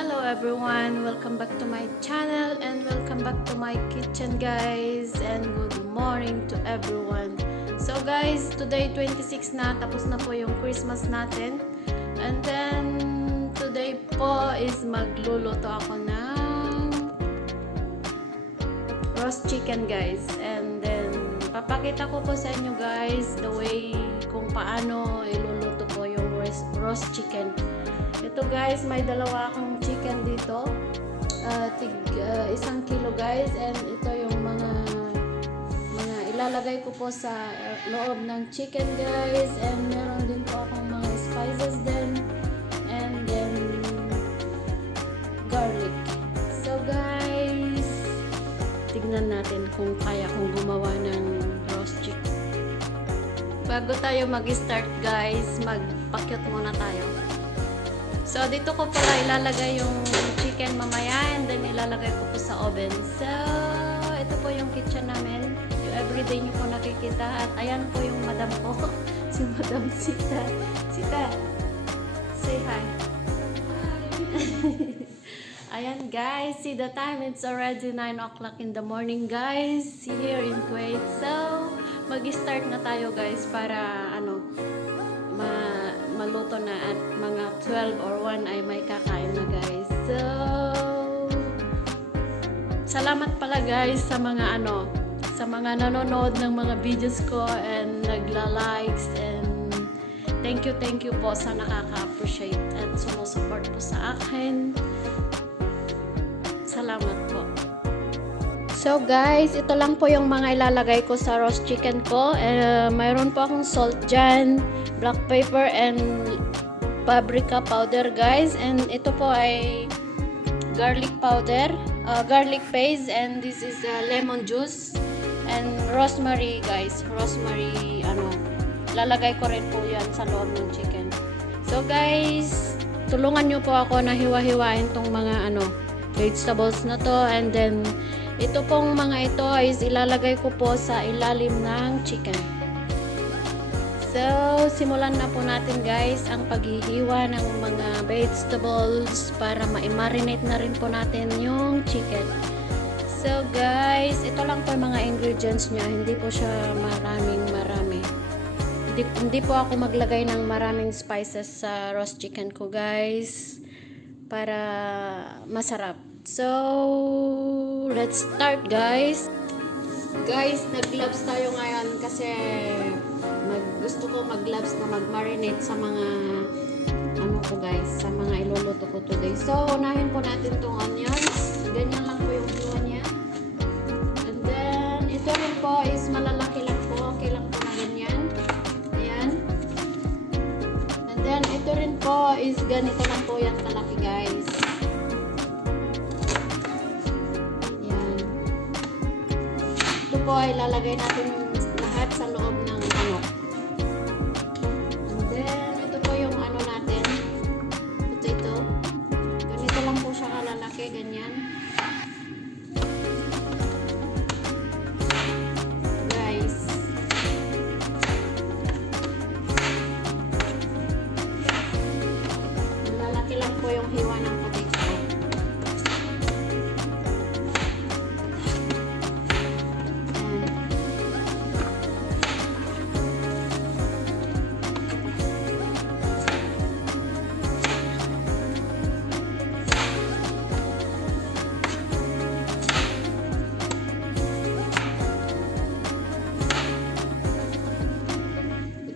Hello everyone, welcome back to my channel and welcome back to my kitchen guys, and good morning to everyone. So guys, today 26 na, tapos na po yung Christmas natin, and then today po is magluluto ako ng roast chicken guys, and then papakita ko po sa inyo guys the way kung paano iluluto po yung roast chicken. Ito guys, may dalawa akong chicken dito, isang kilo guys, and ito yung mga ilalagay ko po sa loob ng chicken guys, and meron din po akong mga spices din, and then garlic. So guys, tignan natin kung kaya kong gumawa ng roast chicken. Bago tayo mag-start guys, magpakyut muna tayo. So, dito ko pala ilalagay yung chicken mamaya, and then ilalagay ko po sa oven. So, ito po yung kitchen namin. Yung everyday nyo po nakikita. At ayan po yung madam ko. Si Madam Sita. Sita, say hi. Ayan guys, see the time. It's already 9 o'clock in the morning guys. Here in Kuwait. So, mag-start na tayo guys para maluto na at mga 12 or 1 ay may kakain na guys. So, salamat pala guys sa mga sa mga nanonood ng mga videos ko and nagla-likes, and thank you po sa nakaka-appreciate at sumusupport po sa akin. Salamat po. So guys, ito lang po yung mga ilalagay ko sa roast chicken ko. Mayroon po akong salt dyan, black pepper, and paprika powder guys. And ito po ay garlic powder, garlic paste, and this is lemon juice, and rosemary guys. Rosemary, lalagay ko rin po yan sa loob ng chicken. So guys, tulungan nyo po ako na hiwa-hiwain tong mga vegetables na to, and then ito pong mga ito is ilalagay ko po sa ilalim ng chicken. So, simulan na po natin guys ang paghihiwa ng mga vegetables para ma-marinate na rin po natin yung chicken. So guys, ito lang po yung mga ingredients niya. Hindi po siya marami. Hindi po ako maglagay ng maraming spices sa roast chicken ko guys, para masarap. So, let's start guys. Guys, nag-gloves tayo ngayon kasi gusto ko mag-gloves na mag-marinate sa mga ko guys, sa mga iluluto ko today. So, unahin po natin tong onions. Ganyan lang po yung hiwa niya. And then, ito rin po is malalaki lang po. Okay lang po na ganyan. Ayan. And then, ito rin po is ganito lang po yung kalaki guys. Po ay lalagay natin lahat sa loob ng and then ito po yung natin, potato. Ganito lang po siya kalalaki, ganyan guys. Lalaki lang po yung hiwa ng potato.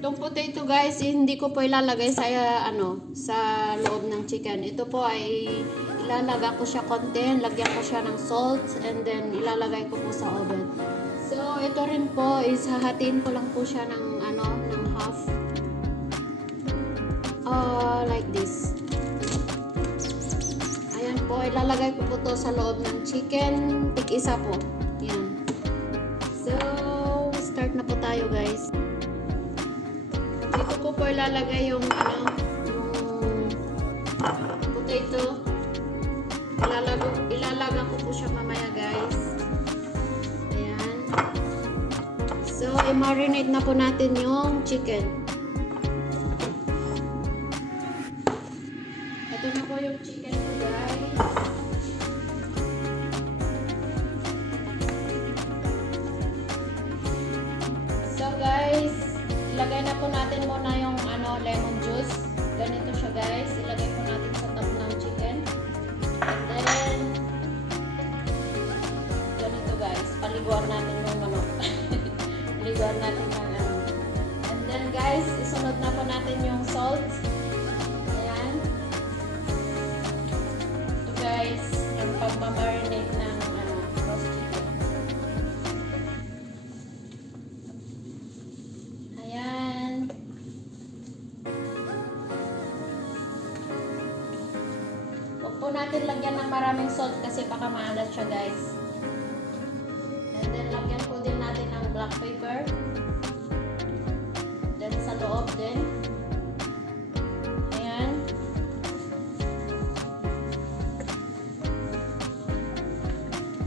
Itong potato guys, hindi ko po ilalagay sa sa loob ng chicken. Ito po ay ilalagay ko siya konti, lagyan ko siya ng salt, and then ilalagay ko po sa oven. So ito rin po is hahatiin ko lang po siya ng ng half. Like this. Ayan po, ilalagay ko po to sa loob ng chicken. Tig-isa po. Yan. So, start na po tayo guys. Dito po ilalagay yung yung potato. Ilalaga ko po siya mamaya guys. Ayan. So, i-marinate na po natin yung chicken. Ito na po yung chicken ko guys. ilagay na po natin muna yung lemon juice. Ganito siya guys. Ilagay po natin sa top ng chicken. And then, ganito guys. Paliguan natin yung manok. Paliguan natin ng And then guys, isunod na po natin yung salt. Ayan. Ito guys, yung pagmamarinate ng roast chicken. Ayan. Huwag po natin lagyan ng maraming salt kasi baka maalat siya guys. And then lagyan po din natin ng black pepper. Then sa loob din. Ayan.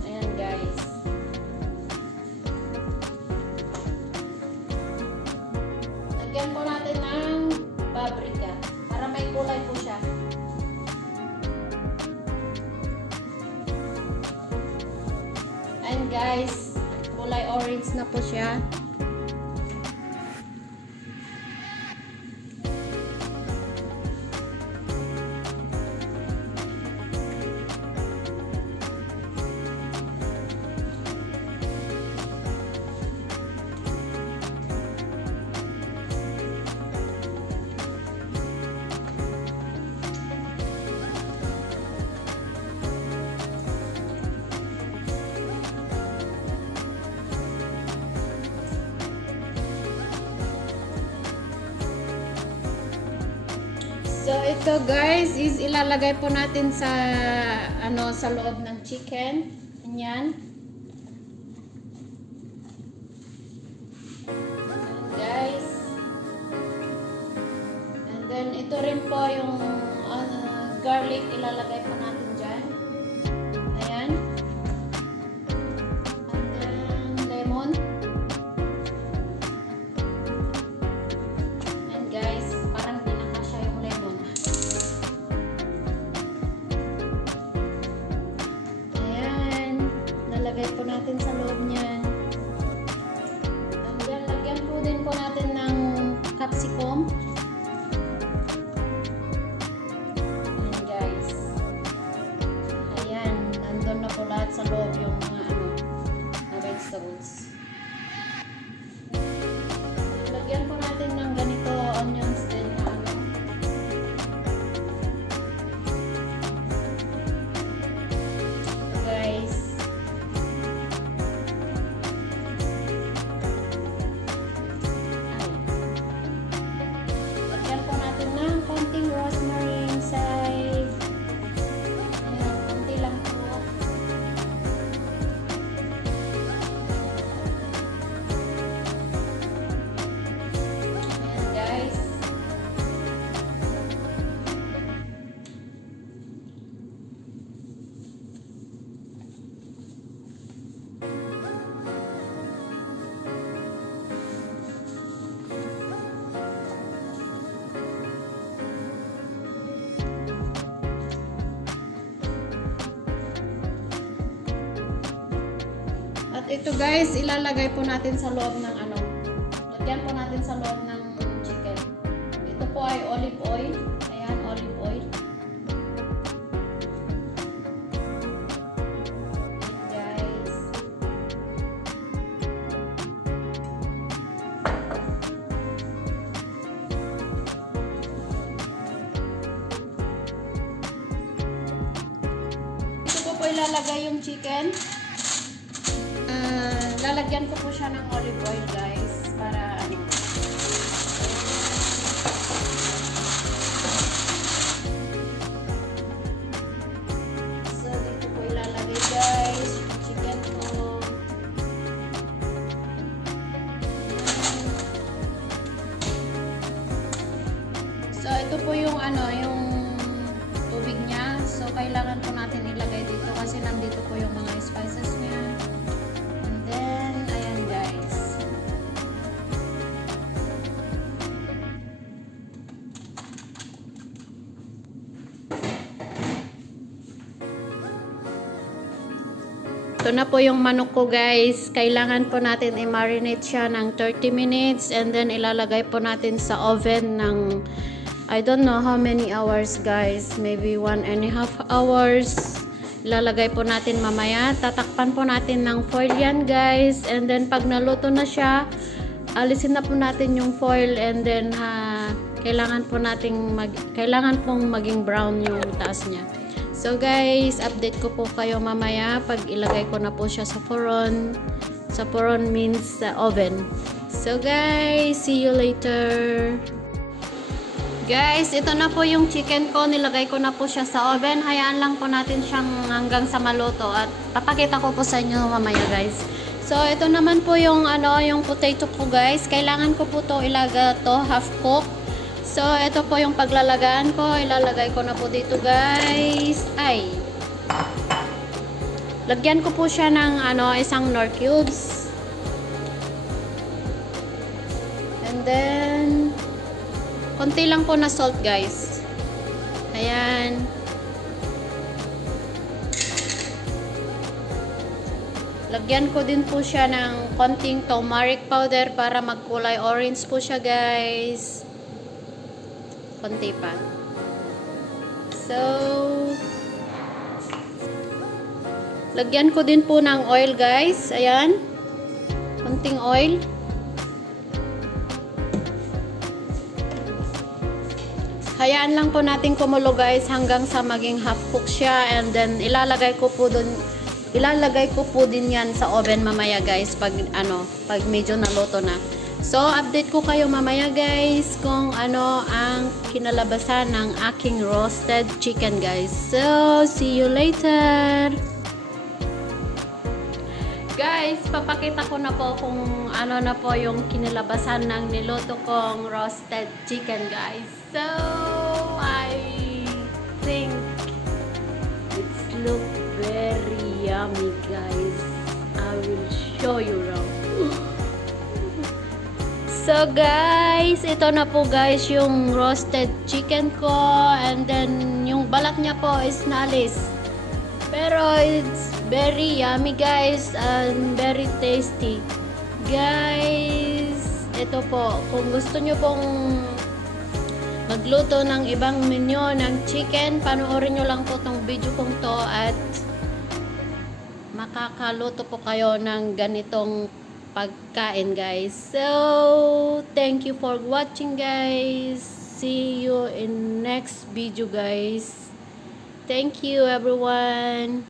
Ayan guys. Lagyan po natin ng paprika para may kulay po siya. Ayan guys, kulay orange na po siya. So ito guys is ilalagay po natin sa sa loob ng chicken. Ganyan. Ayan guys. And then ito rin po yung garlic ilalagay po natin diyan. Ayan. And then lemon. And guys, parang binakasya yung lemon. Lagay po natin sa loob niyan. And then, lagyan po din po natin ng capsicum. Ayan guys. Ayan, nandun na po lahat sa loob yung mga na vegetables. Lagyan po natin ng ganito onions din na Ito guys. Konting rosemary inside. Ayan, konti lang po. Ayan guys. At ito guys, ilalagay po natin sa loob ng lagyan po natin sa loob ng chicken. Ito po ay olive oil. Ayan, olive oil. Ayan guys. Ito po ilalagay yung chicken. Lalagyan ko po siya ng olive oil guys para So dito po ilalagay guys yung chicken ko. So ito po yung yung tubig niya. So kailangan po natin ilagay dito kasi nandito po yung mga spices niya. Ito Ito na po yung manok ko guys. Kailangan po natin i-marinate siya ng 30 minutes and then ilalagay po natin sa oven ng I don't know how many hours guys. Maybe 1.5 hours. Ilalagay po natin mamaya. Tatakpan po natin ng foil yan guys. And then pag naluto na siya, alisin na po natin yung foil and then kailangan pong maging brown yung taas niya. So guys, update ko po kayo mamaya pag ilagay ko na po siya sa puron. Sa puron means sa oven. So guys, see you later. Guys, ito na po yung chicken ko. Nilagay ko na po siya sa oven. Hayaan lang po natin siyang hanggang sa maluto at papakita ko po sa inyo mamaya guys. So ito naman po yung yung potato ko guys. Kailangan ko po to ilaga to half cook. So, ito po yung paglalagaan ko. Ilalagay ko na po dito, guys. Lagyan ko po siya ng isang Knorr cubes. And then, konti lang po na salt, guys. Ayan. Lagyan ko din po siya ng konting turmeric powder para magkulay orange po siya, guys. Konti pa. So, lagyan ko din po ng oil guys. Ayan. Konting oil. Hayaan lang po natin kumulo guys hanggang sa maging half cook siya and then ilalagay ko po din yan sa oven mamaya guys pag medyo naluto na. So, update ko kayo mamaya guys kung ano ang kinalabasan ng aking roasted chicken guys. So, see you later! Guys, papakita ko na po kung ano na po yung kinalabasan ng niluto kong roasted chicken guys. So, I think it's look very yummy guys. I will show you now. So guys, ito na po guys yung roasted chicken ko and then yung balat niya po is nalis. Pero it's very yummy guys and very tasty. Guys, ito po, kung gusto nyo pong magluto ng ibang menu ng chicken, panoorin nyo lang po tong video kong to at makakaluto po kayo ng ganitong pagkain guys. So, thank you for watching guys. See you in next video guys. Thank you everyone.